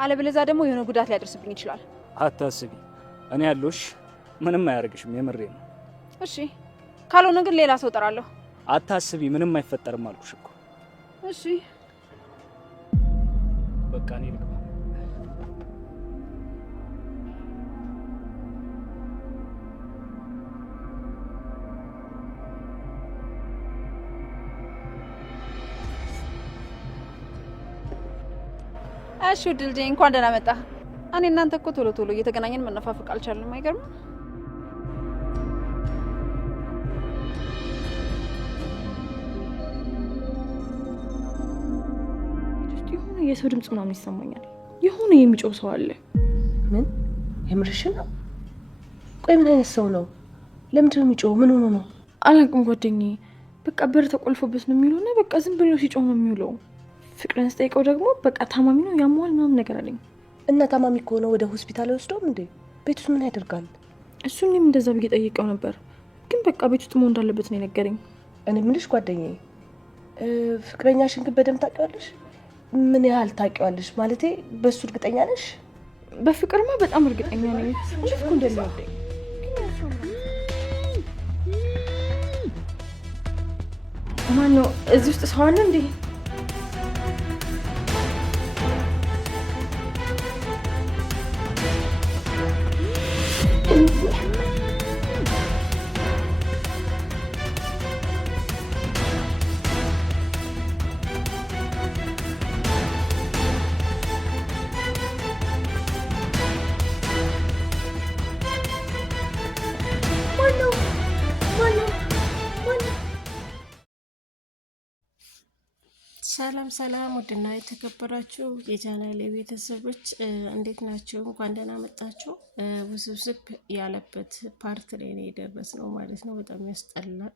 አለበለዚያ ደግሞ የሆነ ጉዳት ሊያደርስብኝ ይችላል። አታስቢ፣ እኔ ያለሁሽ፣ ምንም አያደርግሽም። የምሬ ነው። እሺ፣ ካልሆነ ግን ሌላ ሰው እጠራለሁ። አታስቢ፣ ምንም አይፈጠርም አልኩሽ እኮ። እሺ በቃ እኔ ልግባ። እሺ ውድ ልጄ፣ እንኳን ደህና መጣ። እኔ እናንተ እኮ ቶሎ ቶሎ እየተገናኘን መነፋፈቅ አልቻልንም። አይገርም? የሆነ የሰው ድምጽ ምናምን ይሰማኛል። የሆነ የሚጮህ ሰው አለ። ምን? የምርሽ ነው? ቆይ ምን አይነት ሰው ነው? ለምንድን ነው የሚጮህ? ምን ሆኖ ነው? አላውቅም ጓደኛዬ። በቃ በር ተቆልፎበት ነው የሚውለው እና በቃ ዝም ብሎ ሲጮህ ነው የሚውለው። ፍቅርን ስጠይቀው ደግሞ በቃ ታማሚ ነው ያሟል ምናምን ነገር አለኝ። እና ታማሚ ከሆነ ወደ ሆስፒታል ወስዶም እንዴ? ቤት ውስጥ ምን ያደርጋል? እሱንም እንደዛ ብዬ ጠይቀው ነበር፣ ግን በቃ ቤት ውስጥ መሆን እንዳለበት ነው የነገረኝ። እኔ ምልሽ ጓደኛዬ፣ ፍቅረኛሽን ግን በደንብ ታውቂዋለሽ? ምን ያህል ታውቂዋለሽ? ማለቴ በሱ እርግጠኛ ነሽ? በፍቅርማ በጣም እርግጠኛ ነኝ። እንዴት እኮ እንደሚወደኝ። ማነው እዚህ ውስጥ ሰው አለ እንዴ? ሰላም ሰላም፣ ውድና የተከበራችሁ የቻናሌ ቤተሰቦች እንዴት ናችሁ? እንኳን ደህና መጣችሁ። ውስብስብ ያለበት ፓርት ላይ ነው የደረስነው ማለት ነው። በጣም ያስጠላል።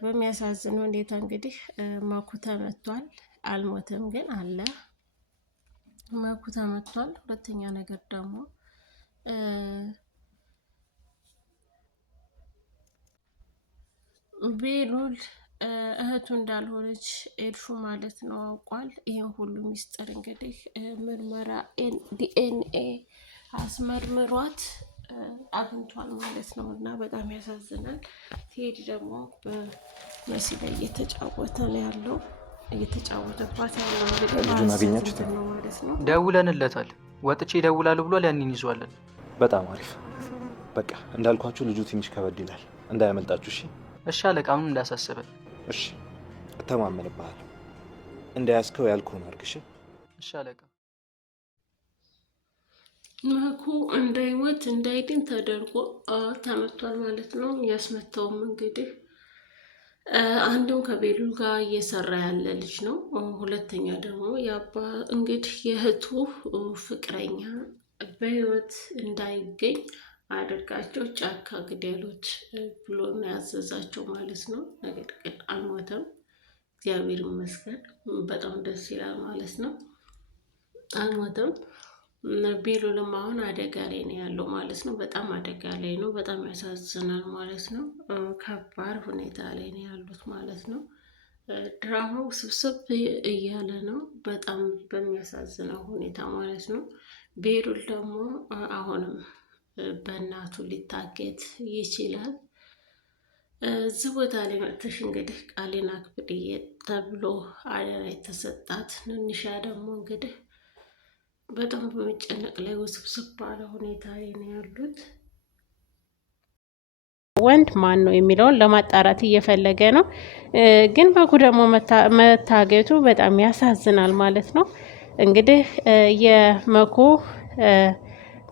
በሚያሳዝን ሁኔታ እንግዲህ መኩ ተመቷል። አልሞተም ግን አለ። መኩ ተመቷል። ሁለተኛ ነገር ደግሞ ቤሉል እህቱ እንዳልሆነች ኤልሹ ማለት ነው አውቋል። ይሄን ሁሉ ሚስጥር እንግዲህ ምርመራ ዲኤንኤ አስመርምሯት አግኝቷል ማለት ነው። እና በጣም ያሳዝናል። ቴዲ ደግሞ በመሲ ላይ እየተጫወተ ነው ያለው፣ እየተጫወተባት ያለው እንግዲህ ነው ማለት ነው። ደውለንለታል። ወጥቼ ይደውላሉ ብሏል። ያንን ይዟለን። በጣም አሪፍ። በቃ እንዳልኳችሁ ልጁ ትንሽ ከበድ ይላል፣ እንዳያመልጣችሁ። እሺ እሺ አለቃ፣ ምንም እንዳያሳስበን። እሺ እተማመንብሃለሁ። እንዳያስከው ያልኩህን አድርግ። እሺ አለቃ። መኩ እንዳይሞት እንዳይድን ተደርጎ ተመቷል ማለት ነው። ያስመታውም እንግዲህ አንዱም ከቤሉል ጋር እየሰራ ያለ ልጅ ነው። ሁለተኛ ደግሞ የአባ እንግዲህ የእህቱ ፍቅረኛ በህይወት እንዳይገኝ አድርጋቸው ጫካ ግደሉት ብሎ ነው ያዘዛቸው ማለት ነው። ነገር ግን አልሞተም፣ እግዚአብሔር ይመስገን። በጣም ደስ ይላል ማለት ነው። አልሞተም። ቤሉልም አሁን አደጋ ላይ ነው ያለው ማለት ነው። በጣም አደጋ ላይ ነው። በጣም ያሳዝናል ማለት ነው። ከባድ ሁኔታ ላይ ነው ያሉት ማለት ነው። ድራማው ስብስብ እያለ ነው፣ በጣም በሚያሳዝነው ሁኔታ ማለት ነው። ቤሉል ደግሞ አሁንም በእናቱ ሊታገት ይችላል። እዚህ ቦታ ላይ መጥተሽ እንግዲህ ቃሌን አክብሪ ተብሎ አደራ የተሰጣት ንንሻ ደግሞ እንግዲህ በጣም በመጨነቅ ላይ ውስብስብ ባለ ሁኔታ ላይ ነው ያሉት። ወንድ ማን ነው የሚለውን ለማጣራት እየፈለገ ነው። ግን መኩ ደግሞ መታገቱ በጣም ያሳዝናል ማለት ነው። እንግዲህ የመኩ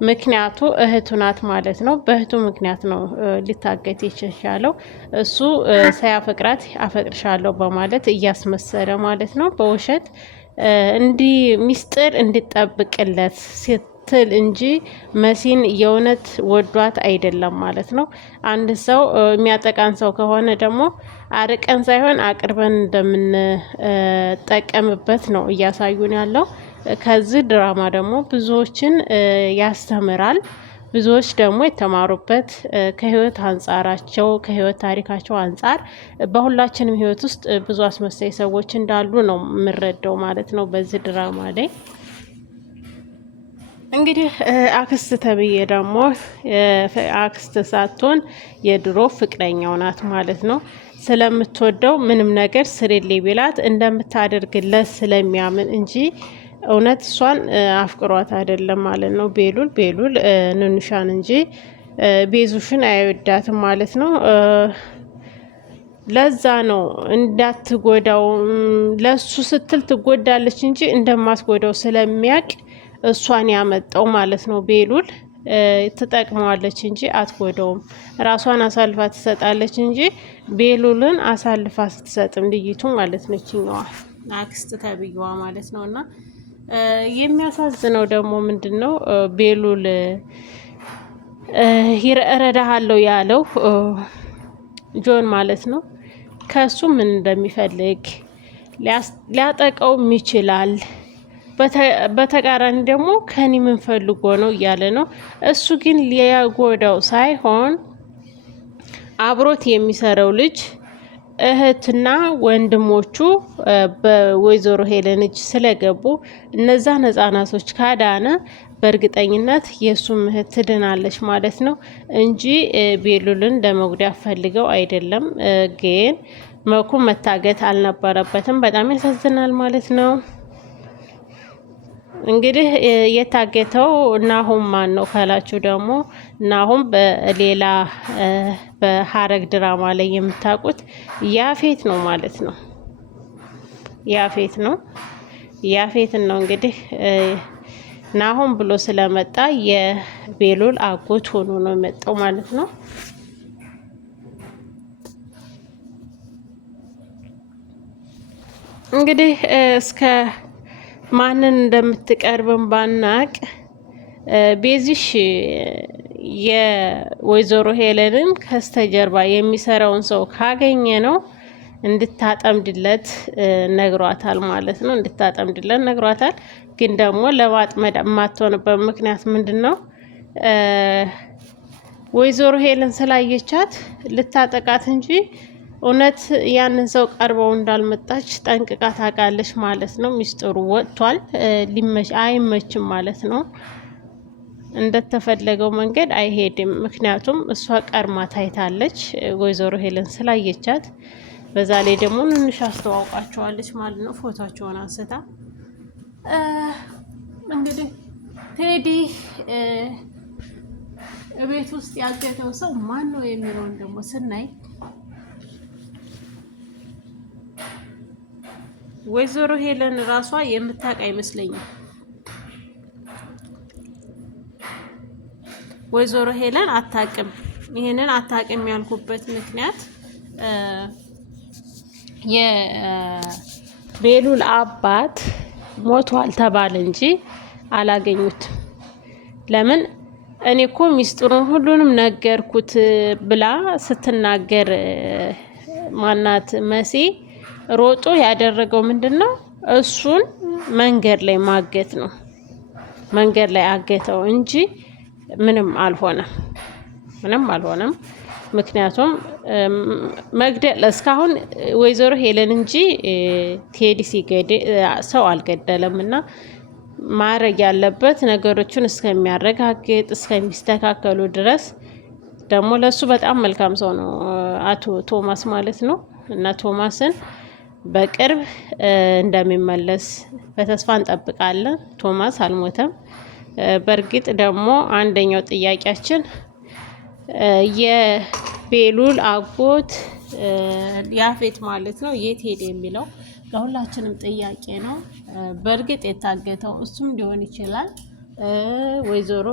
ምክንያቱ እህቱ ናት ማለት ነው። በእህቱ ምክንያት ነው ሊታገት የቻለው። እሱ ሳያፈቅራት አፈቅርሻለሁ በማለት እያስመሰለ ማለት ነው። በውሸት እንዲህ ሚስጥር እንዲጠብቅለት ስትል እንጂ መሲን የእውነት ወዷት አይደለም ማለት ነው። አንድ ሰው የሚያጠቃን ሰው ከሆነ ደግሞ አርቀን ሳይሆን አቅርበን እንደምንጠቀምበት ነው እያሳዩን ያለው። ከዚህ ድራማ ደግሞ ብዙዎችን ያስተምራል። ብዙዎች ደግሞ የተማሩበት ከህይወት አንጻራቸው ከህይወት ታሪካቸው አንጻር በሁላችንም ህይወት ውስጥ ብዙ አስመሳይ ሰዎች እንዳሉ ነው የምንረዳው ማለት ነው በዚህ ድራማ ላይ። እንግዲህ አክስት ተብዬ ደግሞ አክስት ሳትሆን የድሮ ፍቅረኛው ናት ማለት ነው። ስለምትወደው ምንም ነገር ስሪልኝ ቢላት እንደምታደርግለት ስለሚያምን እንጂ እውነት እሷን አፍቅሯት አይደለም ማለት ነው። ቤሉል ንንሻን እንጂ ቤዙሽን አይወዳትም ማለት ነው። ለዛ ነው እንዳትጎዳው ለሱ ስትል ትጎዳለች እንጂ እንደማትጎዳው ስለሚያውቅ እሷን ያመጣው ማለት ነው። ቤሉል ትጠቅመዋለች እንጂ አትጎዳውም። ራሷን አሳልፋ ትሰጣለች እንጂ ቤሉልን አሳልፋ ስትሰጥም ልይቱ ማለት ነው ይችኛዋ አክስት ተብዬዋ ማለት ነው። እና የሚያሳዝነው ደግሞ ምንድነው ቤሉል ይረዳሃለው ያለው ጆን ማለት ነው። ከሱ ምን እንደሚፈልግ ሊያጠቀውም ይችላል። በተቃራኒ ደግሞ ከኔ ምን ፈልጎ ነው እያለ ነው። እሱ ግን ሊያጎዳው ሳይሆን አብሮት የሚሰራው ልጅ እህትና ወንድሞቹ በወይዘሮ ሄለን እጅ ስለገቡ እነዛ ህጻናቶች ካዳነ በእርግጠኝነት የሱም እህት ትድናለች ማለት ነው እንጂ ቤሉልን ለመጉዳት ፈልገው አይደለም። ግን መኩ መታገት አልነበረበትም። በጣም ያሳዝናል ማለት ነው። እንግዲህ የታገተው ናሁም ማን ነው ካላችሁ ደግሞ ናሁም በሌላ በሀረግ ድራማ ላይ የምታውቁት ያፌት ነው ማለት ነው። ያፌት ነው። ያፌትን ነው እንግዲህ ናሁም ብሎ ስለመጣ የቤሉል አጎት ሆኖ ነው የመጣው ማለት ነው። እንግዲህ እስከ ማንን እንደምትቀርብም ባናቅ ቤዚሽ የወይዘሮ ሄለንን ከስተጀርባ የሚሰራውን ሰው ካገኘ ነው እንድታጠምድለት ነግሯታል ማለት ነው። እንድታጠምድለት ነግሯታል። ግን ደግሞ ለማጥመድ የማትሆንበት ምክንያት ምንድነው? ወይዘሮ ሄለን ስላየቻት ልታጠቃት እንጂ እውነት ያንን ሰው ቀርበው እንዳልመጣች ጠንቅቃ ታውቃለች ማለት ነው። ሚስጥሩ ወጥቷል። አይመችም ማለት ነው። እንደተፈለገው መንገድ አይሄድም። ምክንያቱም እሷ ቀርማ ታይታለች ወይዘሮ ሄለን ስላየቻት። በዛ ላይ ደግሞ ንንሽ አስተዋውቃቸዋለች ማለት ነው። ፎቶቸውን አንስታ እንግዲህ ቴዲ ቤት ውስጥ ያገተው ሰው ማን ነው የሚለውን ደግሞ ስናይ ወይዘሮ ሄለን ራሷ የምታውቅ አይመስለኝም። ወይዘሮ ሄለን አታውቅም። ይሄንን አታውቅም ያልኩበት ምክንያት የቤሉል አባት ሞቷል ተባለ እንጂ አላገኙትም። ለምን? እኔ እኮ ሚስጥሩን ሁሉንም ነገርኩት ብላ ስትናገር ማናት መሲ ሮጦ ያደረገው ምንድነው? እሱን መንገድ ላይ ማገት ነው። መንገድ ላይ አገተው እንጂ ምንም አልሆነም። ምክንያቱም መግደል እስካሁን ወይዘሮ ሄለን እንጂ ቴዲ ሲገድል ሰው አልገደለም። እና ማድረግ ያለበት ነገሮችን እስከሚያረጋግጥ እስከሚስተካከሉ ድረስ ደግሞ ለሱ በጣም መልካም ሰው ነው አቶ ቶማስ ማለት ነው። እና ቶማስን በቅርብ እንደሚመለስ በተስፋ እንጠብቃለን። ቶማስ አልሞተም። በእርግጥ ደግሞ አንደኛው ጥያቄያችን የቤሉል አጎት ያፌት ማለት ነው የት ሄደ የሚለው ለሁላችንም ጥያቄ ነው። በእርግጥ የታገተው እሱም ሊሆን ይችላል። ወይዘሮ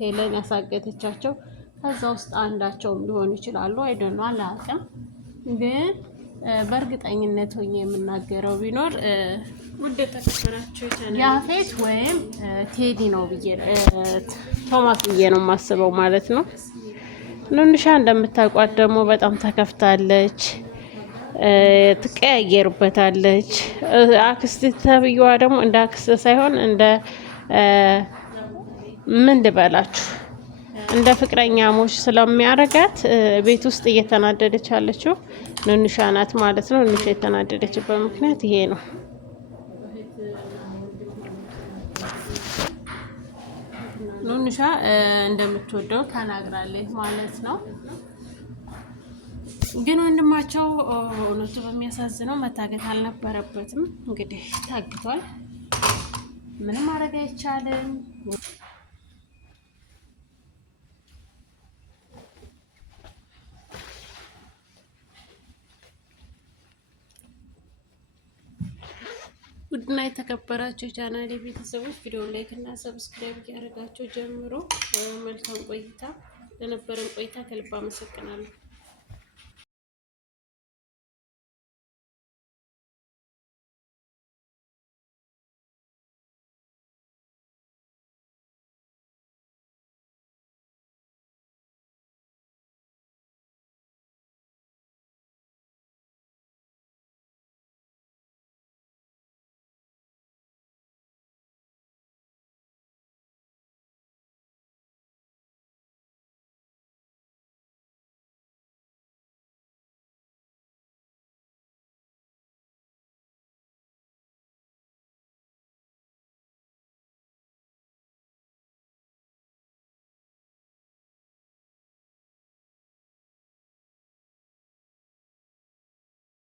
ሄለን ያሳገተቻቸው ከዛ ውስጥ አንዳቸውም ሊሆኑ ይችላሉ። አይደለም አላውቅም። ግን በእርግጠኝነት ሆኜ የምናገረው ቢኖር ውድ ተከበራችሁ ያፌት ወይም ቴዲ ነው ብዬ ቶማስ ብዬ ነው የማስበው ማለት ነው። ንንሻ እንደምታውቋት ደግሞ በጣም ተከፍታለች፣ ትቀያየሩበታለች። አክስት ተብዬዋ ደግሞ እንደ አክስት ሳይሆን እንደ ምን ልበላችሁ እንደ ፍቅረኛሞች ስለሚያረጋት ቤት ውስጥ እየተናደደች ያለችው ንንሻ ናት ማለት ነው። ንንሻ የተናደደችበት ምክንያት ይሄ ነው። ኑንሻ እንደምትወደው ተናግራለች ማለት ነው። ግን ወንድማቸው እውነቱ በሚያሳዝነው መታገት አልነበረበትም። እንግዲህ ታግቷል። ምንም ማድረግ አይቻልም። ውድና የተከበራችሁ ቻናሌ ቤተሰቦች ቪዲዮ ላይክ እና ሰብስክራይብ እያደረጋችሁ ጀምሮ መልካም ቆይታ። ለነበረን ቆይታ ከልብ አመሰግናለሁ።